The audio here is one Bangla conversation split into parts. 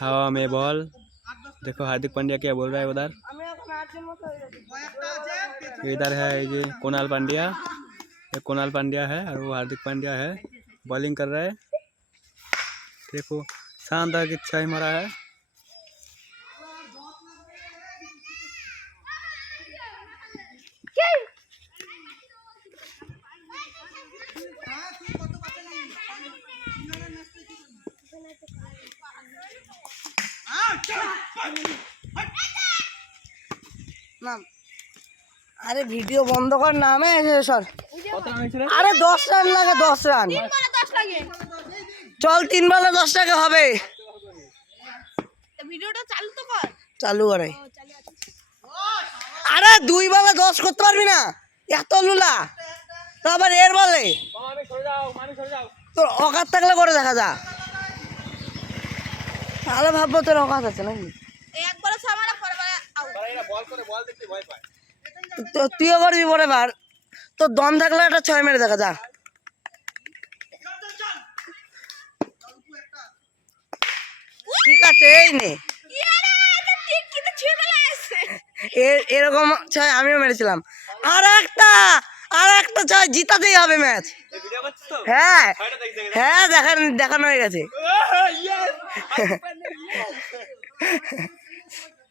हवा में बॉल। देखो हार्दिक पांड्या क्या बोल रहा है उधर। इधर है ये कुणाल पांड्या, ये कुणाल पांड्या है और वो हार्दिक पांड्या है, बॉलिंग कर रहा है। देखो शानदार की छह मारा है। अरे वीडियो बंद कर नाम है सर। अरे 10 রান লাগে, 10 রান। चल 3 বলে 10 টাকা হবে। ভিডিওটা চালু তো কর। চালু করে। আরে 2 বলে 10 করতে পারবি না, এত লুলা। তো আবার এর বলে তোর অকাত থাকলে করে দেখা যা। তাহলে ভাববো তোর অকাত আছে নাকি। একবারে সামারা পরে আউট। এরা বল করে বল দেখতে ভয় পায়। তো তুইও করবি পরে বার, তোর দম থাকলে একটা 6 মেরে দেখা যা। ঠিক আছে এই নে। এরকম 6 আমিও মেরেছিলাম। আর একটা 6 জিতাতেই হবে ম্যাচ। হ্যাঁ হ্যাঁ দেখানো হয়ে গেছে।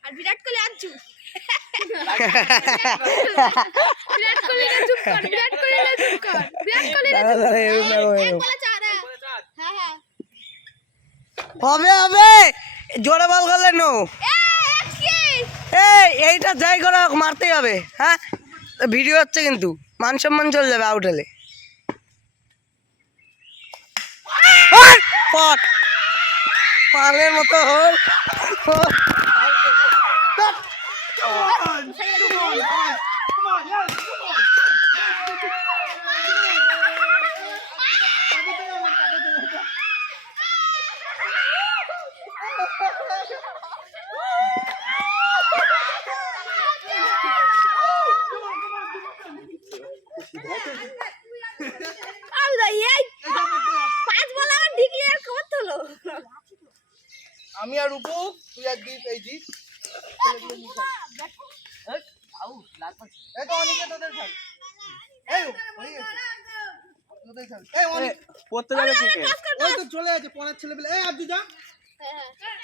আর বিরাট কোহলি আনছু। হবে জোরে বল করলে নো। এইটা যাই করে মারতেই হবে। হ্যাঁ ভিডিও হচ্ছে কিন্তু মান সম্মান চলে যাবে আউট হলে। পালের মতো হল। আমি আর রূপু তুই আর দীপ এই জিত। পড়তে যাবে কি ওই তো চলে আছে পরের ছেলে পেলে। এই আব্দু যা।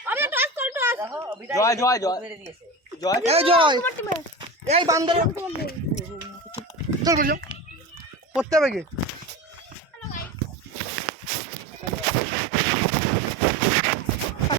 আমি টস কর টস। জয় জয় জয় জয় এই জয় এই বান্দর চল বল যাও পড়তে হবে কি।